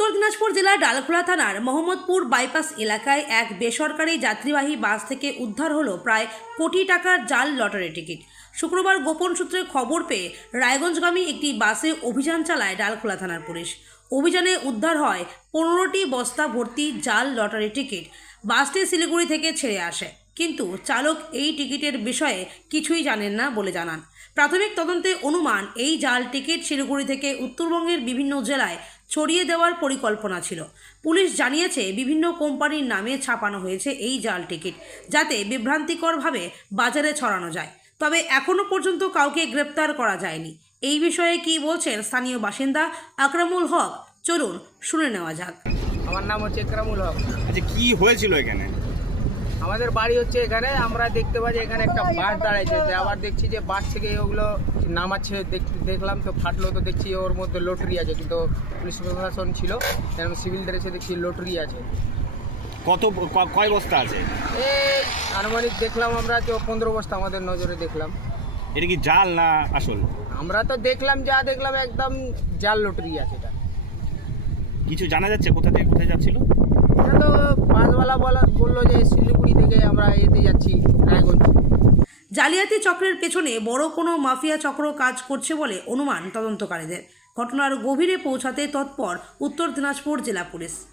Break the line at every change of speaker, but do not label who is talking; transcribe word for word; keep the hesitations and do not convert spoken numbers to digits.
উত্তর দিনাজপুর জেলার ডালখোলা থানার মোহাম্মদপুর বাইপাস এলাকায় এক বেসরকারি যাত্রীবাহী বাস থেকে উদ্ধার হলো প্রায় কোটি টাকার জাল লটারি টিকিট। শুক্রবার গোপন সূত্রে খবর পেয়ে রায়গঞ্জগামী একটি বাসে অভিযান চালায় ডালখোলা থানার পুলিশ। অভিযানে উদ্ধার হয় পনেরোটি বস্তা ভর্তি জাল লটারি টিকিট। বাসটি শিলিগুড়ি থেকে ছেড়ে আসে, কিন্তু চালক এই টিকিটের বিষয়ে কিছুই জানেন না বলে জানান। প্রাথমিক তদন্তে অনুমান এই জাল টিকিট শিলিগুড়ি থেকে উত্তরবঙ্গের বিভিন্ন জেলায় ছড়িয়ে দেওয়ার পরিকল্পনা ছিল। পুলিশ জানিয়েছে বিভিন্ন কোম্পানির নামে ছাপানো হয়েছে এই জাল টিকিট, যাতে বিভ্রান্তিকরভাবে বাজারে ছড়ানো যায়। তবে এখনও পর্যন্ত কাউকে গ্রেপ্তার করা যায়নি। এই বিষয়ে কি বলছেন স্থানীয় বাসিন্দা আকরামুল হক, চলুন শুনে নেওয়া যাক।
আমার নাম হচ্ছে একরামুল হক।
আচ্ছা, কি হয়েছিল এখানে?
আমাদের বাড়ি হচ্ছে এখানে। আমরা দেখতে পাচ্ছি এখানে একটা বাস দাঁড়াইছে, যে আবার দেখছি যে বাস থেকে ওগুলো নামাচ্ছে। দেখ- দেখলাম তো ফাটলো, তো দেখছি ওর মধ্যে লটারি আছে, কিন্তু পুলিশ প্রশাসন ছিল, এরকম সিভিল ড্রেসে দেখছি লটারি আছে।
কত ক- কয় বস্তা আছে?
এই আনুমানিক দেখলাম আমরা তো পনেরো বস্তা আমাদের নজরে দেখলাম।
এটা কি জাল না আসল?
আমরা তো দেখলাম, যা দেখলাম একদম জাল লটারি আছে। এটা
কিছু জানা যাচ্ছে কোথা থেকে কোথায় যাচ্ছিল?
এটা তো বাসওয়ালা বলা বললো যে শিলিগুড়ি থেকে আমরা এতে যাচ্ছি রায়গঞ্জ।
জালিয়াতি চক্রের পেছনে বড় কোনো মাফিয়া চক্র কাজ করছে বলে অনুমান তদন্তকারীদের। ঘটনার গভীরে পৌঁছাতে তৎপর উত্তর দিনাজপুর জেলা পুলিশ।